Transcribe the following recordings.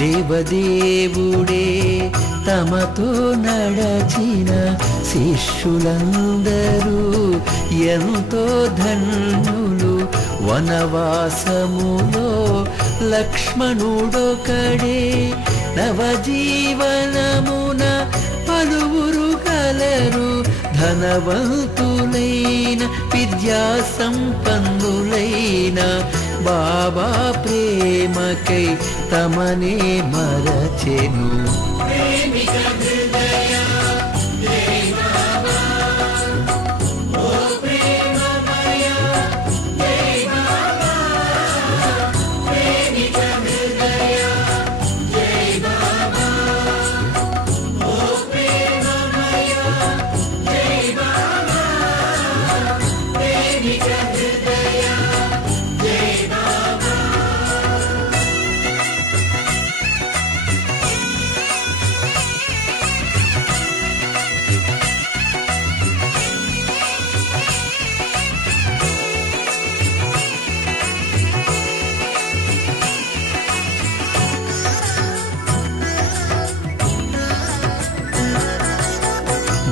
దేవదేవుడే తమతో నడచిన శిష్యులందరూ ఎంతో ధన్యులు. వనవాసములో లక్ష్మణుడొకడే, నవజీవనమున పలువురు కలరు. ధనవంతులైన విద్యా సంపన్నులైన బాబా ప్రేమకై తమనే మరచెను.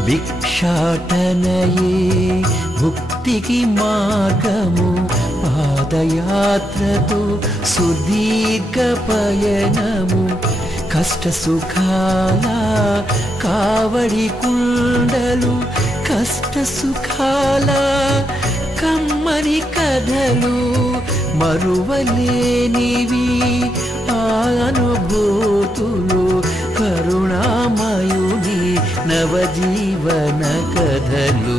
భిక్షాటనయే భుక్తికి మార్గము, పాదయాత్రతో సుదీర్ఘ పయనము. కష్ట సుఖాల కావడి కుండలు, కష్ట సుఖాల కమ్మని కథలు. మరువలేనివి ఆ అనుభూతులు, కరుణామయుని నవజీవన కథలు.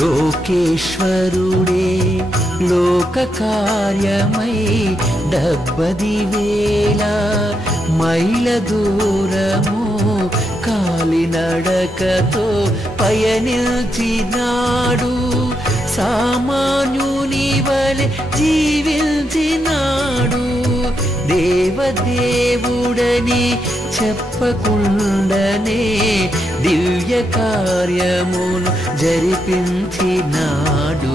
లోకేశ్వరుడే లోక కార్యమై 70,000 మైళ్ళ దూరము కాలినడకతో పయనించినాడు. సామాన్యుని వలె జీవించినాడు. దేవదేవుడని చెప్పకుండానే దివ్య కార్యమును జరిపించినాడు.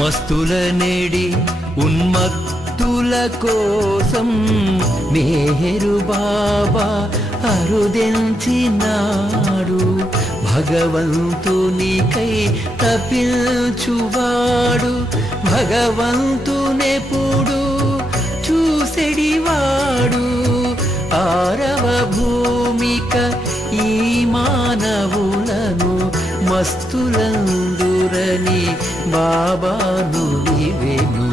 మస్తుల నేడి ఉన్మత్తుల కోసం మేహరు బాబా అరుదెంచినాడు. భగవంతునికై తపించువాడు భగవంతునెప్పుడు చూసెడివాడు. ఆరవ భూమిక ఈ మానవులను మస్తులందురని బాబాను వివెను.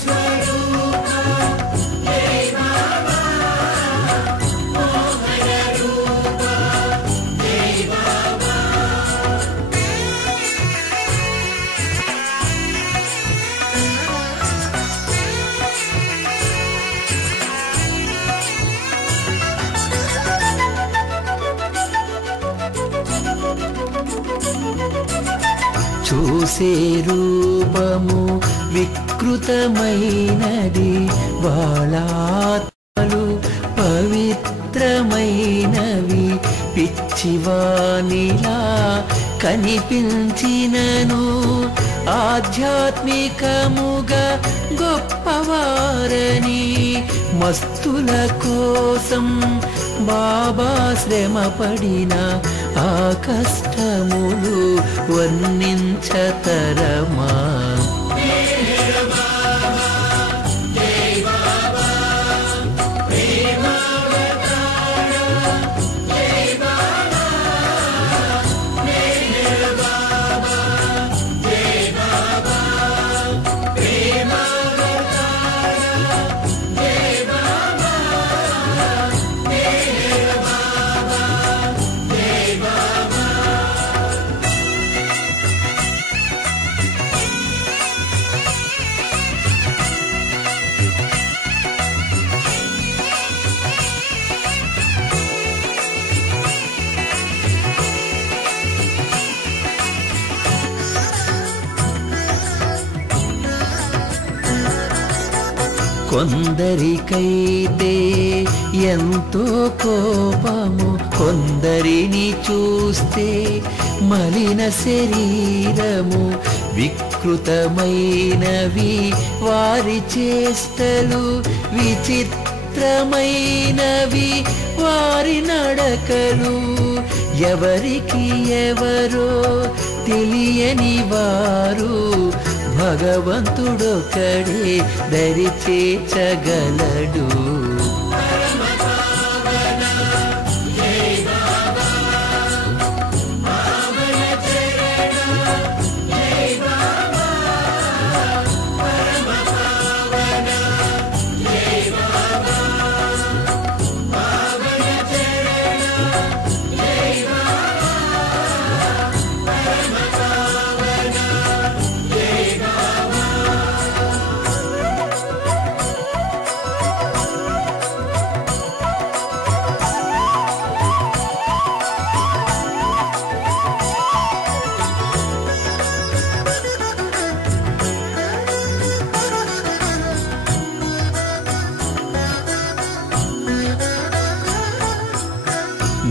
Swaro మెరిసే రూపము వికృతమైనది, వాళ్ళాత్మలు పవిత్రమైనవి. పిచ్చివానిలా కనిపించినను ఆధ్యాత్మికముగా గొప్పవారని, మస్తుల కోసం బాబా శ్రమపడిన ఆ కష్టములు వర్ణించతరమా. కొందరికైతే ఎంతో కోపము, కొందరిని చూస్తే మలిన శరీరము. వికృతమైనవి వారి చేష్టలు, విచిత్రమైనవి వారి నడకలు. ఎవరికి ఎవరో తెలియని వారు, భగవంతుడొక్కడే దరి చేర్చగలడు.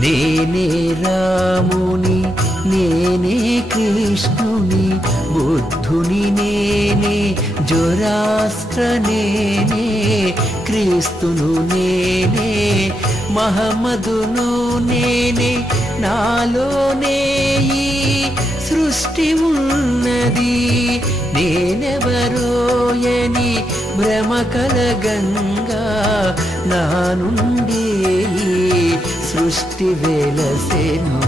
నేనే రాముని, నేనే కృష్ణుని, బుద్ధుని నేనే, జొరాస్ట్ర నేనే, క్రీస్తును నేనే, మహమ్మదును నేనే. నాలోనే ఈ సృష్టి ఉన్నది, నేనెవరోయని భ్రమ కలగంగా నా నుండి సృష్టి వెలసెను.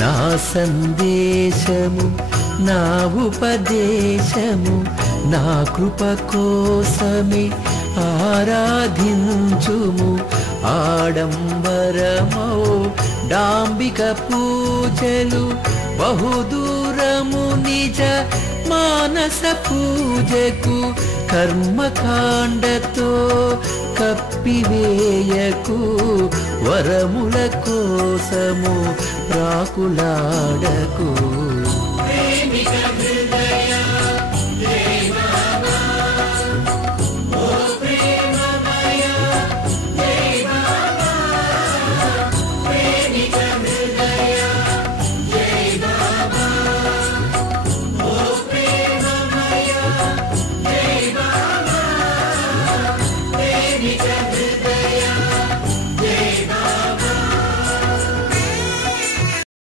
నా సందేశము, నా ఉపదేశము, నా కృప కోసమే ఆరాధించుము. ఆడంబరమౌ డాంబిక పూజలు బహుదూరము నిజ మానస పూజకు. కర్మకాండతో కప్పివేయకు, వరముల కోసము ప్రాకులాడకు. ప్రేమిక హృదయ